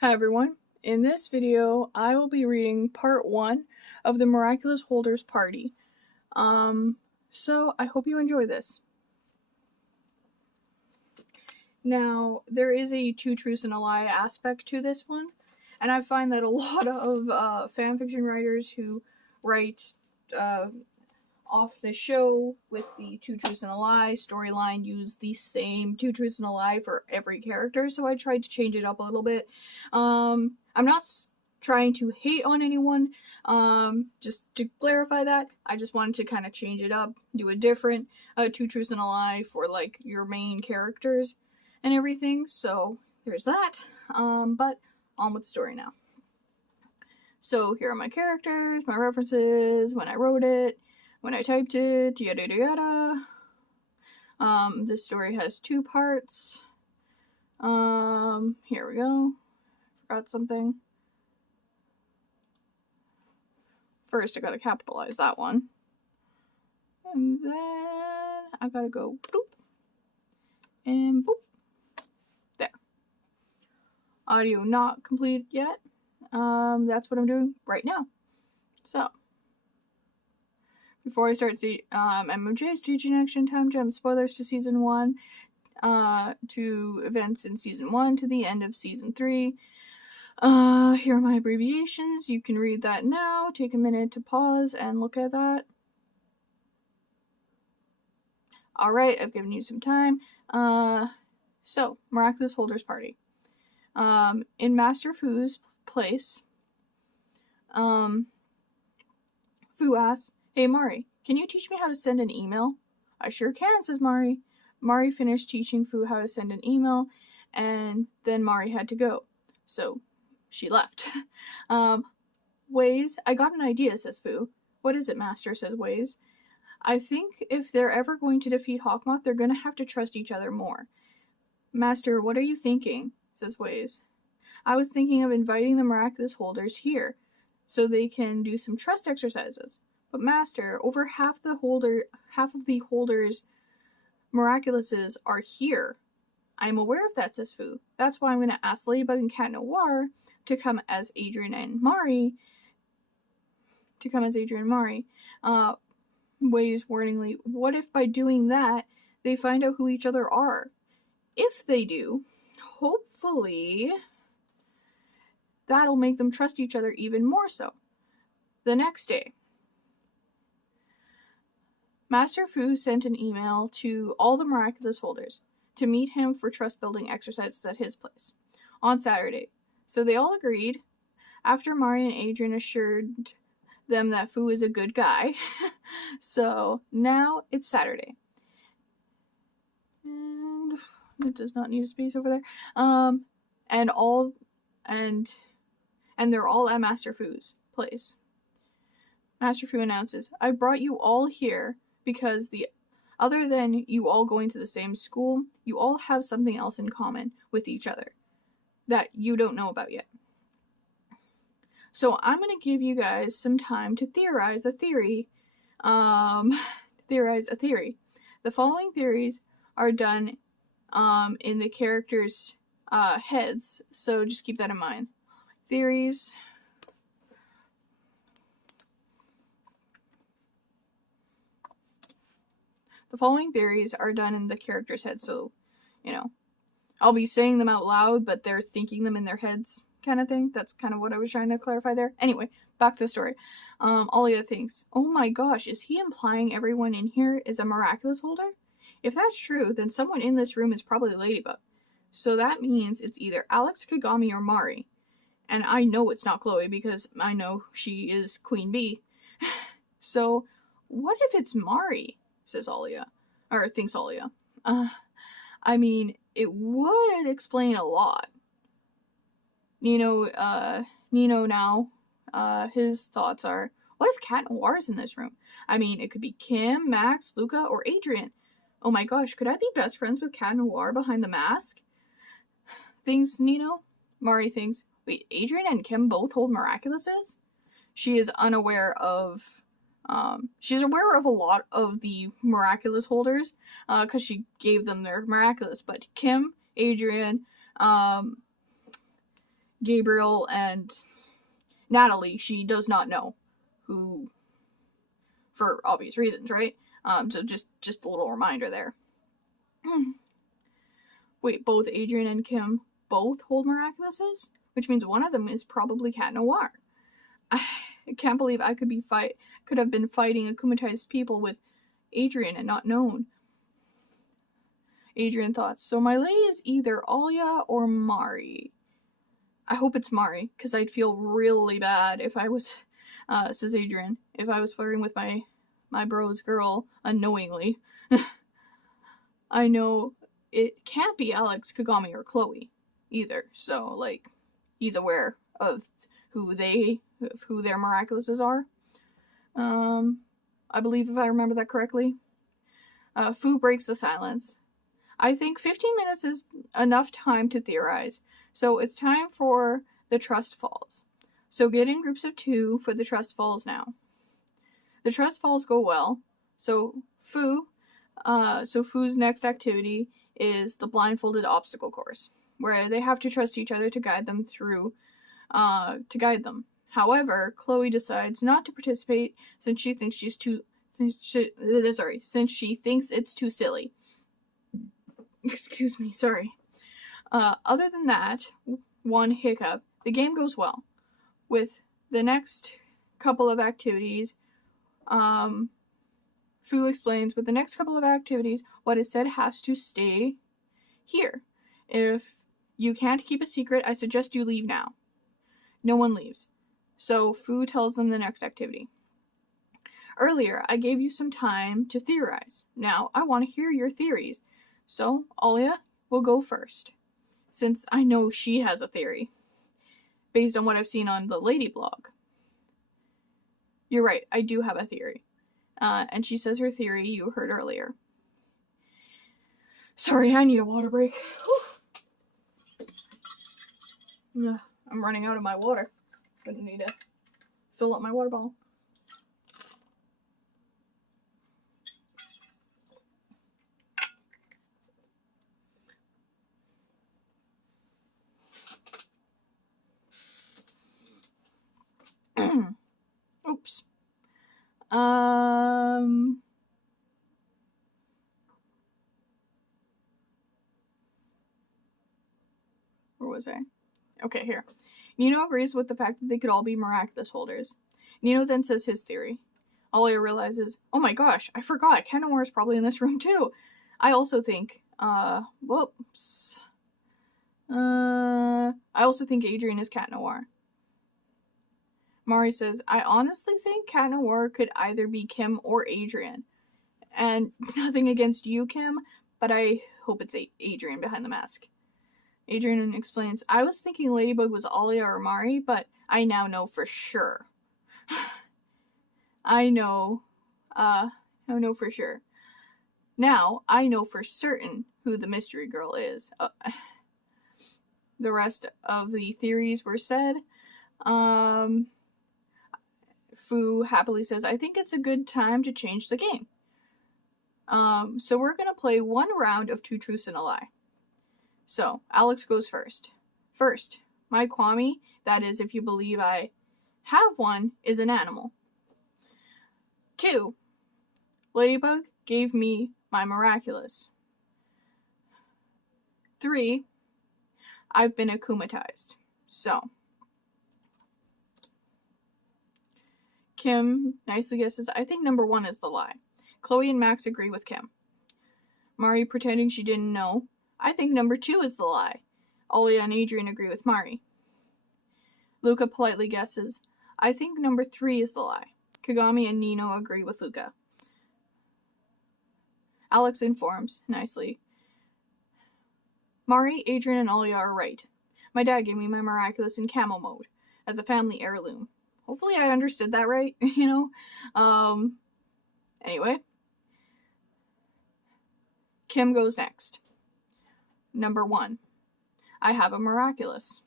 Hi everyone. In this video, I will be reading part 1 of the Miraculous Holders Party. So I hope you enjoy this. Now, there is a two truths and a lie aspect to this one, and I find that a lot of fanfiction writers who write off the show with the two truths and a lie storyline use the same two truths and a lie for every character, so I tried to change it up a little bit. I'm not trying to hate on anyone, just to clarify that, I just wanted to kind of change it up, do a different two truths and a lie for like your main characters and everything, so there's that. But on with the story now. So here are my characters, my references, when I wrote it, when I typed it, yada yada yada. This story has two parts. Here we go. Forgot something. First, I gotta capitalize that one. And then I gotta go boop. And boop. There. Audio not complete yet. That's what I'm doing right now. So, before I start the MMJ's teaching action time jump spoilers to season 1, to events in season 1 to the end of season 3. Here are my abbreviations. You can read that now. Take a minute to pause and look at that. Alright, I've given you some time. So, Miraculous Holders Party. In Master Fu's place, Fu asks, "Hey Mari, can you teach me how to send an email?" "I sure can," says Mari. Mari finished teaching Fu how to send an email, and then Mari had to go. So, she left. Waze, "I got an idea," says Fu. "What is it, Master?" says Waze. "I think if they're ever going to defeat Hawkmoth, they're going to have to trust each other more." "Master, what are you thinking?" says Waze. "I was thinking of inviting the Miraculous Holders here, so they can do some trust exercises. But Master, over half of the Holders' Miraculouses are here." "I am aware of that," says Fu. "That's why I'm going to ask Ladybug and Cat Noir to come as Adrian and Mari. Ways warningly, "What if by doing that, they find out who each other are? If they do, hopefully, that'll make them trust each other even more so." The next day, Master Fu sent an email to all the Miraculous Holders to meet him for trust-building exercises at his place on Saturday. So they all agreed, after Mari and Adrian assured them that Fu is a good guy. So now it's Saturday. And it does not need a space over there. And they're all at Master Fu's place. Master Fu announces, "I brought you all here because other than you all going to the same school, you all have something else in common with each other that you don't know about yet. So I'm going to give you guys some time to theorize a theory. The following theories are done in the characters' heads, so just keep that in mind. Theories. The following theories are done in the characters' heads, so, I'll be saying them out loud, but they're thinking them in their heads, kind of thing. That's kind of what I was trying to clarify there. Anyway, back to the story. Alia thinks, "Oh my gosh, is he implying everyone in here is a Miraculous Holder? If that's true, then someone in this room is probably Ladybug. So that means it's either Alex, Kagami, or Mari. And I know it's not Chloe because I know she is Queen Bee. So what if it's Mari?" says Alia. Or thinks Alia. I mean, it would explain a lot. Nino now, his thoughts are, what if Cat Noir's in this room? I mean, it could be Kim, Max, Luca, or Adrian. Oh my gosh, could I be best friends with Cat Noir behind the mask? Thinks Nino. Mari thinks, wait, Adrian and Kim both hold Miraculouses? She is unaware of, she's aware of a lot of the Miraculous Holders, because she gave them their Miraculous, but Kim, Adrian, Gabriel and Natalie, she does not know who, for obvious reasons, right? So just a little reminder there. Wait, both Adrian and Kim both hold Miraculouses? Which means one of them is probably Cat Noir. I can't believe I could have been fighting akumatized people with Adrian and not known. Adrian thoughts. So my lady is either Alia or Mari. I hope it's Mari, because I'd feel really bad if I was, says Adrian, if I was flirting with my bro's girl unknowingly. I know it can't be Alex, Kagami, or Chloe either, so, like, he's aware of who their Miraculouses are. I believe, if I remember that correctly. Fu breaks the silence. I think 15 minutes is enough time to theorize, so it's time for the trust falls. So get in groups of 2 for the trust falls now. The trust falls go well, so Fu's next activity is the blindfolded obstacle course, where they have to trust each other to guide them through, However, Chloe decides not to participate since she thinks since she thinks it's too silly. Excuse me, sorry. Other than that, one hiccup, the game goes well. With the next couple of activities, Fu explains, with the next couple of activities, what is said has to stay here. If you can't keep a secret, I suggest you leave now. No one leaves. So Fu tells them the next activity. Earlier, I gave you some time to theorize. Now, I want to hear your theories. So, Alia will go first, since I know she has a theory, based on what I've seen on the Lady blog. You're right, I do have a theory. And she says her theory you heard earlier. Sorry, I need a water break. I'm running out of my water. Gonna need to fill up my water bottle. Oops. Where was I? Okay, here. Nino agrees with the fact that they could all be Miraculous Holders. Nino then says his theory. Alia realizes, oh my gosh, I forgot, Cat Noir is probably in this room too. I also think, whoops. I also think Adrian is Cat Noir. Mari says, I honestly think Cat Noir could either be Kim or Adrian. And nothing against you, Kim, but I hope it's Adrian behind the mask. Adrian explains, I was thinking Ladybug was Alia or Mari, but I now know for sure. I know for sure. Now, I know for certain who the mystery girl is. The rest of the theories were said. Fu happily says, I think it's a good time to change the game. So we're going to play one round of 2 truths and a lie. So, Alex goes first. First, my Kwame, that is if you believe I have one, is an animal. 2, Ladybug gave me my Miraculous. 3, I've been akumatized. So, Kim nicely guesses, I think number 1 is the lie. Chloe and Max agree with Kim. Mari pretending she didn't know, I think number 2 is the lie. Alia and Adrian agree with Mari. Luca politely guesses, I think number 3 is the lie. Kagami and Nino agree with Luca. Alex informs, nicely. Mari, Adrian, and Alia are right. My dad gave me my Miraculous in camo mode, as a family heirloom. Hopefully I understood that right, Anyway. Kim goes next. Number 1. I have a Miraculous.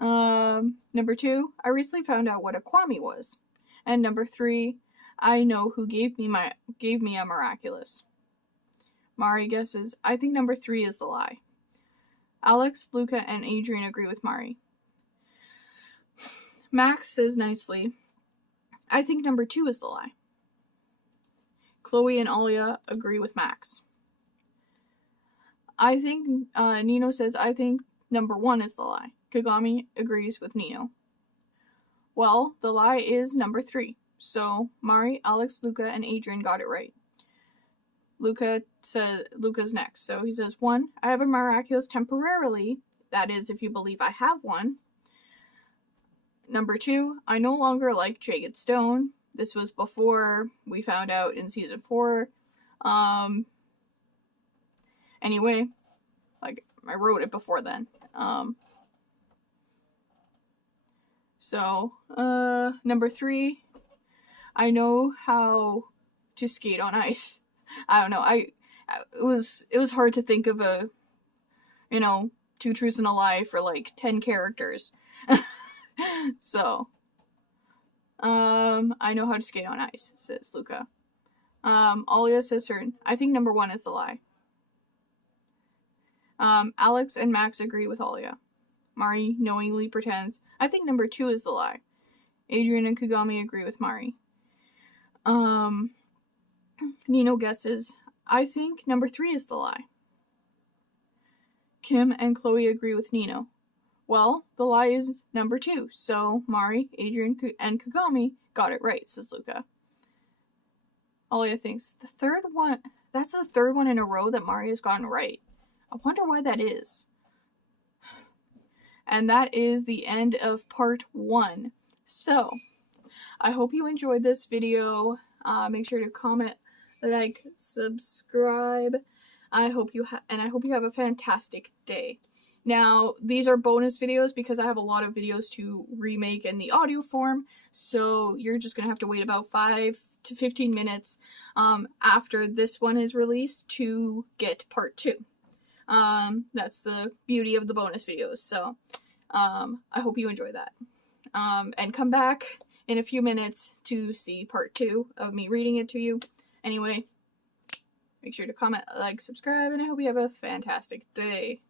Number 2. I recently found out what a Kwame was. And number 3. I know who gave me a Miraculous. Mari guesses, I think number 3 is the lie. Alex, Luca, and Adrian agree with Mari. Max says nicely, I think number 2 is the lie. Chloe and Alia agree with Max. I think, Nino says, I think number 1 is the lie. Kagami agrees with Nino. Well, the lie is number 3. So, Mari, Alex, Luca, and Adrian got it right. Luca's next. So he says, 1, I have a miraculous temporarily. That is, if you believe I have one. Number 2, I no longer like Jagged Stone. This was before we found out in season 4. Anyway, like, I wrote it before then. Number 3, I know how to skate on ice. I don't know. It was hard to think of a, 2 truths and a lie for like 10 characters. So, I know how to skate on ice, says Luca. Alia says certain. I think number 1 is the lie. Alex and Max agree with Alia. Mari knowingly pretends. I think number 2 is the lie. Adrian and Kagami agree with Mari. Nino guesses. I think number 3 is the lie. Kim and Chloe agree with Nino. Well, the lie is number 2, so Mari, Adrian, and Kagami got it right, says Luca. Alia thinks, that's the third one in a row that Mari has gotten right. I wonder why that is. And that is the end of part 1. So, I hope you enjoyed this video. Make sure to comment, like, subscribe. I hope you have a fantastic day. Now, these are bonus videos because I have a lot of videos to remake in the audio form, so you're just going to have to wait about 5 to 15 minutes after this one is released to get part 2. That's the beauty of the bonus videos, so I hope you enjoy that. And come back in a few minutes to see part 2 of me reading it to you. Anyway, make sure to comment, like, subscribe, and I hope you have a fantastic day.